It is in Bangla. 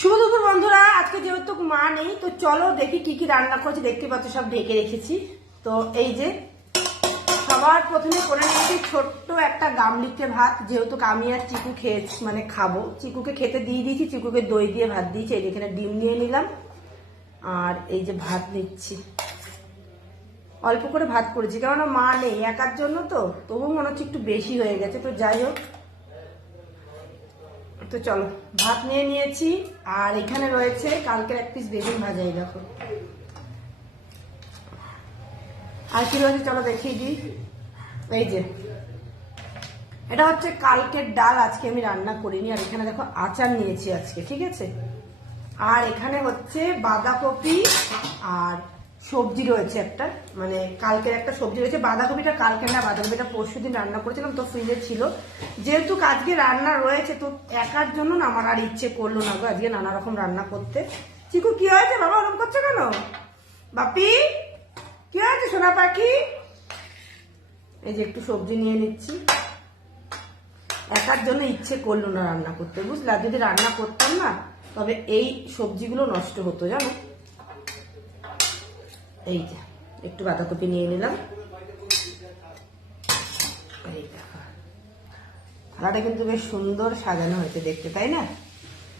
শুভ দুপুর বন্ধুরা, আজকে যেহেতু মা নেই তো চলো দেখি কি কি রান্না করছি। দেখতে পাচ্ছ সব ঢেকে রেখেছি। তো এই যে সবার প্রথমে করে নিয়েছি ছোট্ট একটা গামলিতে ভাত, যেহেতু আমি আর চিকু খেয়েছি মানে খাবো। চিকুকে খেতে দিয়ে দিয়েছি, চিকুকে দই দিয়ে ভাত দিয়েছি। এই যেখানে ডিম নিয়ে নিলাম আর এই যে ভাত নিচ্ছি। অল্প করে ভাত করেছি কেননা মা নেই, একার জন্য তো তবু মনে হচ্ছে একটু বেশি হয়ে গেছে। তো যাই হোক, তো চলো ভাত নিয়ে নিয়েছি। আর এখানে রয়েছে কালকের এক পিস বেগুন ভাজা, এই দেখো। আর কি রয়েছে চলো দেখিয়ে দিই। এই যে এটা হচ্ছে কালকের ডাল, আজকে আমি রান্না করিনি। আর এখানে দেখো আচার নিয়েছি আজকে, ঠিক আছে। আর এখানে হচ্ছে বাঁধাকপি আর সবজি রয়েছে একটা, মানে কালকের একটা সবজি রয়েছে। বাঁধাকপিটা কালকে না, বাঁধাকপিটা পরশু দিন রান্না করেছিলাম, তো ফ্রিজে ছিল। যেহেতু আজকে রান্না রয়েছে তো একার জন্য না আমার আর ইচ্ছে করলো না গো আজকে নানা রকম রান্না করতে। চিকু কি হয়েছে বাবা, ওরকম করছে কেন? বাপি কি হয়েছে সোনা পাখি? এই যে একটু সবজি নিয়ে নিচ্ছি। একার জন্য ইচ্ছে করলো না রান্না করতে, বুঝলা। যদি রান্না করতাম না তবে এই সবজিগুলো নষ্ট হতো, জানো। এই যে একটু বাঁধাকপি নিয়ে নিলাম। এই দেখো থালাটা কিন্তু বেশ সুন্দর সাজানো হয়েছে দেখতে, তাই না?